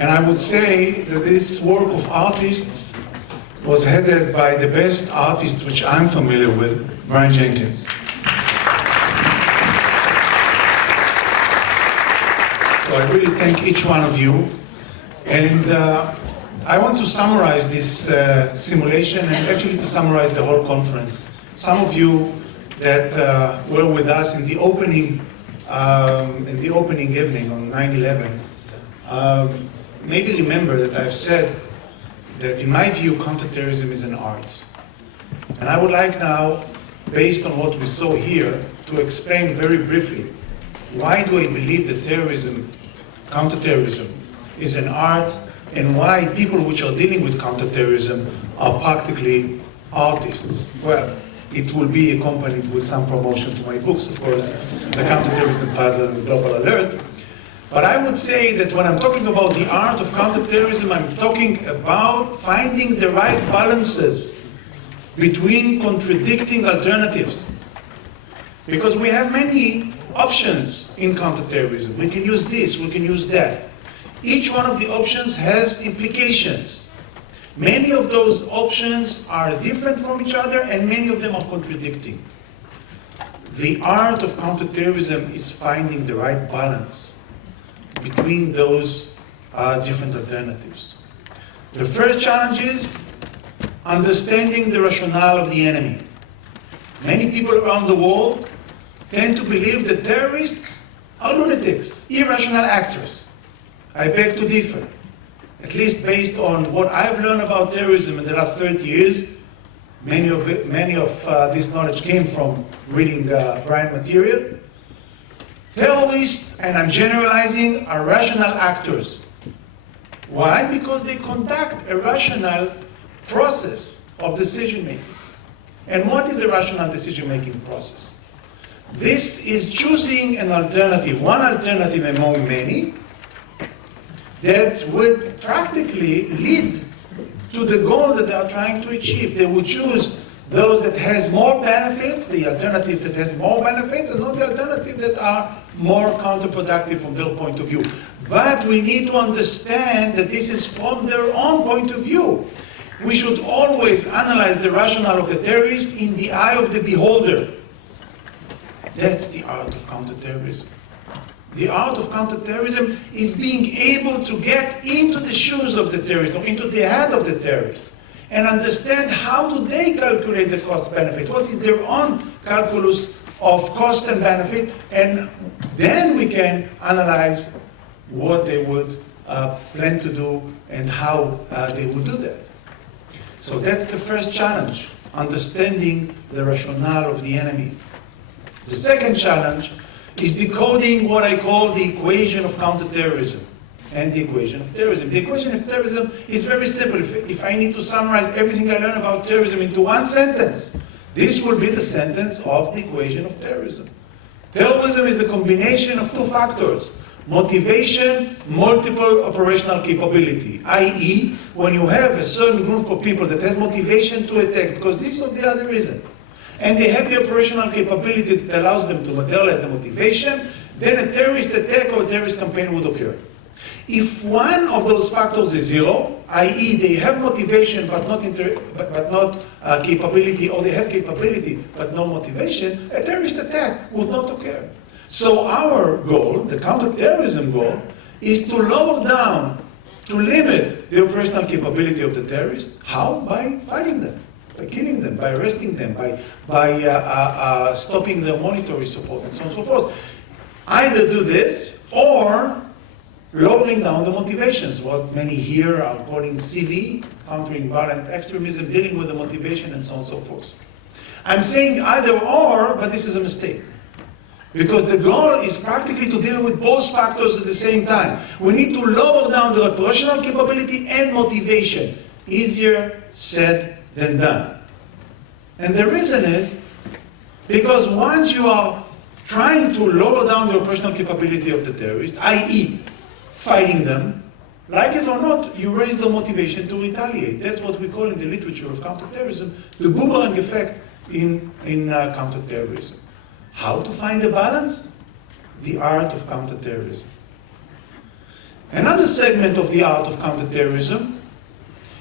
And I would say that this work of artists was headed by the best artist which I'm familiar with, Brian Jenkins. So I really thank each one of you. And I want to summarize this simulation and actually to summarize the whole conference. Some of you that were with us in the opening evening on 9/11 maybe remember that I've said that in my view counterterrorism is an art. And I would like now, based on what we saw here, to explain very briefly why do I believe that counterterrorism is an art, and why people which are dealing with counterterrorism are practically artists. Well, it will be accompanied with some promotion to my books, of course, the Counter-Terrorism Puzzle and the Global Alert. But I would say that when I'm talking about the art of counterterrorism, I'm talking about finding the right balances between contradicting alternatives. Because we have many options in counterterrorism. We can use this, we can use that. Each one of the options has implications. Many of those options are different from each other, and many of them are contradicting. The art of counterterrorism is finding the right balance between those different alternatives. The first challenge is understanding the rationale of the enemy. Many people around the world tend to believe that terrorists are lunatics, irrational actors. I beg to differ. At least based on what I've learned about terrorism in the last 30 years, many of this knowledge came from reading Brian material. Terrorists, and I'm generalizing, are rational actors. Why? Because they conduct a rational process of decision-making. And what is a rational decision-making process? This is choosing an alternative, one alternative among many, that would practically lead to the goal that they are trying to achieve. They would choose those that has more benefits, the alternative that has more benefits, and not the alternative that are more counterproductive from their point of view. But we need to understand that this is from their own point of view. We should always analyze the rationale of the terrorist in the eye of the beholder. That's the art of counterterrorism. The art of counterterrorism is being able to get into the shoes of the terrorist, or into the head of the terrorist, and understand how do they calculate the cost-benefit. What is their own calculus of cost and benefit, and then we can analyze what they would plan to do and how they would do that. So that's the first challenge, understanding the rationale of the enemy. The second challenge is decoding what I call the equation of counterterrorism and the equation of terrorism. The equation of terrorism is very simple. If I need to summarize everything I learned about terrorism into one sentence, this will be the sentence of the equation of terrorism. Terrorism is a combination of two factors: motivation, multiple operational capability, i.e., when you have a certain group of people that has motivation to attack because this or the other reason, and they have the operational capability that allows them to materialize the motivation, then a terrorist attack or a terrorist campaign would occur. If one of those factors is zero, i.e. they have motivation but not capability, or they have capability but no motivation, a terrorist attack would not occur. So our goal, the counterterrorism goal, is to lower down, to limit the operational capability of the terrorists. How? By fighting them, by killing them, by arresting them, by stopping their monetary support, and so on and so forth. Either do this, or lowering down the motivations, what many here are calling CV, countering violent extremism, dealing with the motivation, and so on and so forth. I'm saying either or, but this is a mistake. Because the goal is practically to deal with both factors at the same time. We need to lower down the operational capability and motivation. Easier said than done. And the reason is because once you are trying to lower down the operational capability of the terrorist, i.e. fighting them, like it or not, you raise the motivation to retaliate. That's what we call in the literature of counterterrorism the boomerang effect in counterterrorism. How to find the balance? The art of counterterrorism. Another segment of the art of counterterrorism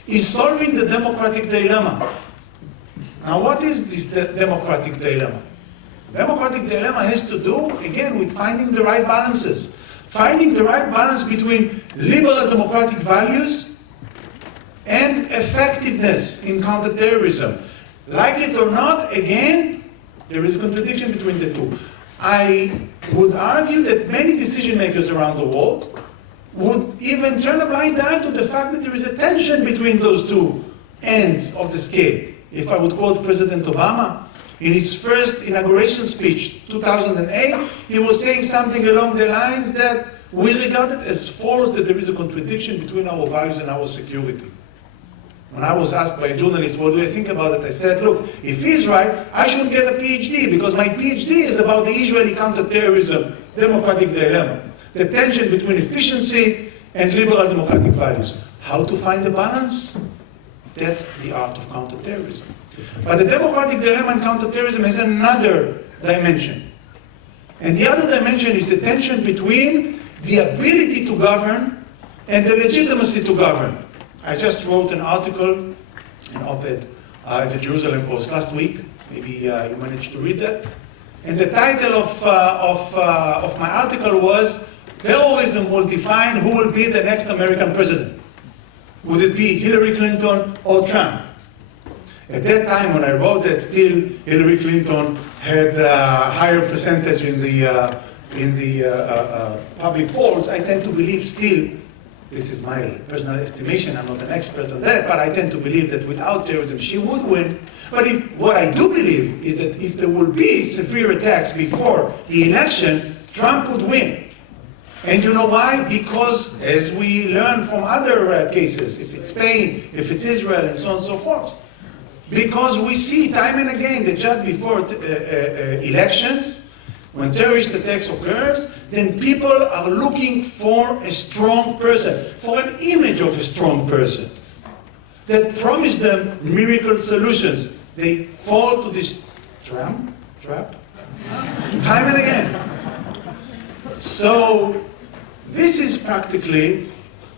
is solving the democratic dilemma. Now, what is this democratic dilemma? The democratic dilemma has to do, again, with finding the right balances. Finding the right balance between liberal democratic values and effectiveness in counterterrorism. Like it or not, again, there is a contradiction between the two. I would argue that many decision makers around the world would even turn a blind eye to the fact that there is a tension between those two ends of the scale. If I would quote President Obama, in his first inauguration speech, 2008, he was saying something along the lines that we regard it as false, that there is a contradiction between our values and our security. When I was asked by a journalist, what do I think about it? I said, look, if he's right, I should get a PhD, because my PhD is about the Israeli counterterrorism democratic dilemma. The tension between efficiency and liberal democratic values. How to find the balance? That's the art of counterterrorism. But the democratic dilemma in counterterrorism has another dimension. And the other dimension is the tension between the ability to govern and the legitimacy to govern. I just wrote an article, an op-ed, at the Jerusalem Post last week. Maybe you managed to read that. And the title of my article was, "Terrorism will define who will be the next American president. Would it be Hillary Clinton or Trump?" At that time, when I wrote that, still Hillary Clinton had a higher percentage in the public polls. I tend to believe still, this is my personal estimation, I'm not an expert on that, but I tend to believe that without terrorism she would win. But what I do believe is that if there will be severe attacks before the election, Trump would win. And you know why? Because, as we learn from other cases, if it's Spain, if it's Israel, and so on and so forth, because we see time and again that just before elections, when terrorist attacks occurs, then people are looking for a strong person, for an image of a strong person that promise them miracle solutions. They fall to this trap, time and again. So this is practically,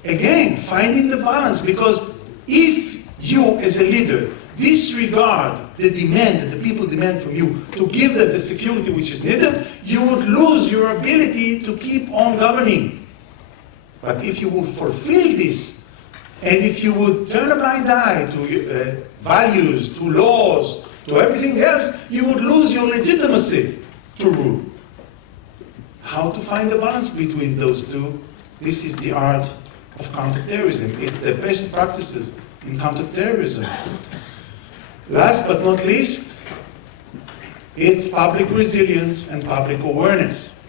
again, finding the balance, because if you as a leader disregard the demand that the people demand from you to give them the security which is needed, you would lose your ability to keep on governing. But if you would fulfill this, and if you would turn a blind eye to values, to laws, to everything else, you would lose your legitimacy to rule. How to find a balance between those two? This is the art of counterterrorism. It's the best practices in counterterrorism. Last but not least, it's public resilience and public awareness.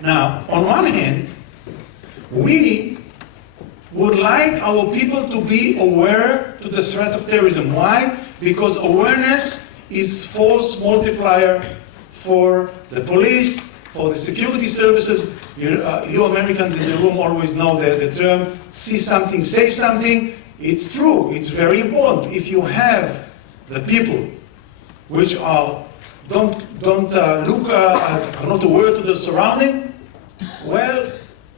Now, on one hand, we would like our people to be aware to the threat of terrorism. Why? Because awareness is force multiplier for the police, for the security services. You Americans in the room always know the term, see something, say something. It's true, it's very important. If you have the people which are are not aware to the surrounding, well,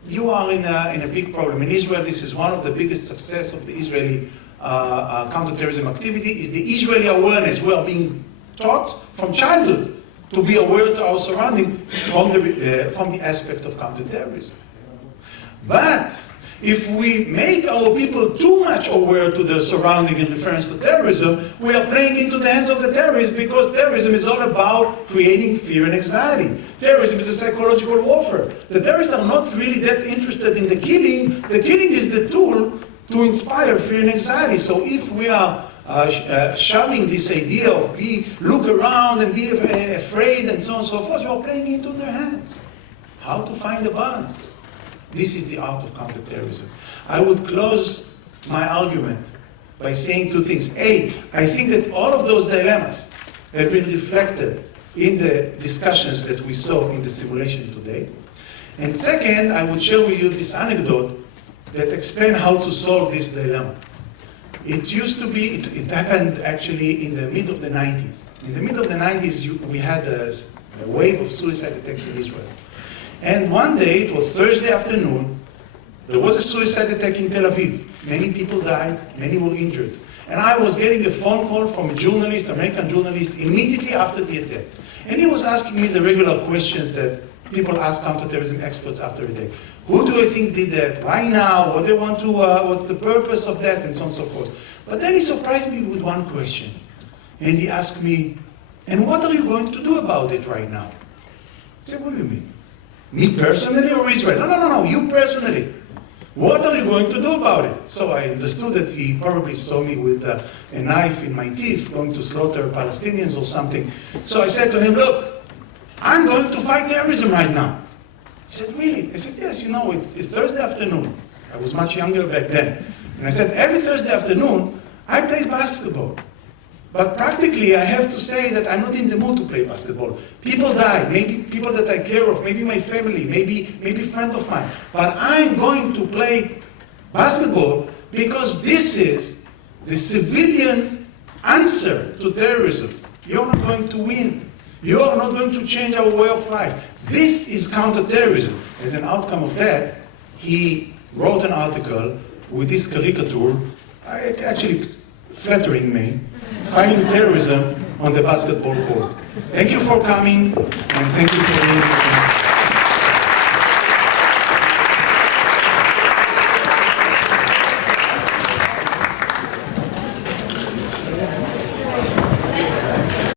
you are in a big problem. In Israel, this is one of the biggest success of the Israeli counterterrorism activity, is the Israeli awareness. We are being taught from childhood to be aware to our surrounding from the aspect of counterterrorism. But if we make our people too much aware to their surrounding in reference to terrorism, we are playing into the hands of the terrorists, because terrorism is all about creating fear and anxiety. Terrorism is a psychological warfare. The terrorists are not really that interested in the killing. The killing is the tool to inspire fear and anxiety. So if we are shoving this idea of look around and be afraid and so on and so forth, you are playing into their hands. How to find a balance? This is the art of counterterrorism. I would close my argument by saying two things. A, I think that all of those dilemmas have been reflected in the discussions that we saw in the simulation today. And second, I would share with you this anecdote that explains how to solve this dilemma. It used to be, it happened actually in the mid of the 90s. In the mid of the 90s, we had a wave of suicide attacks in Israel. And one day, it was Thursday afternoon, There was a suicide attack in Tel Aviv. Many people died, many were injured. And I was getting a phone call from a journalist, American journalist, immediately after the attack. And he was asking me the regular questions that people ask counterterrorism experts after a day. Who do I think did that? Why now? What they want to? What's the purpose of that? And so on and so forth. But then he surprised me with one question. And he asked me, and what are you going to do about it right now? I said, what do you mean? Me personally or Israel? No, you personally. What are you going to do about it? So I understood that he probably saw me with a knife in my teeth, going to slaughter Palestinians or something. So I said to him, look, I'm going to fight terrorism right now. He said, really? I said, yes, you know, it's Thursday afternoon. I was much younger back then. And I said, every Thursday afternoon, I play basketball. But practically, I have to say that I'm not in the mood to play basketball. People die, maybe people that I care of, maybe my family, maybe a friend of mine. But I'm going to play basketball because this is the civilian answer to terrorism. You're not going to win. You are not going to change our way of life. This is counterterrorism. As an outcome of that, he wrote an article with this caricature, actually flattering me, fighting terrorism on the basketball court. Thank you for coming, and thank you for listening.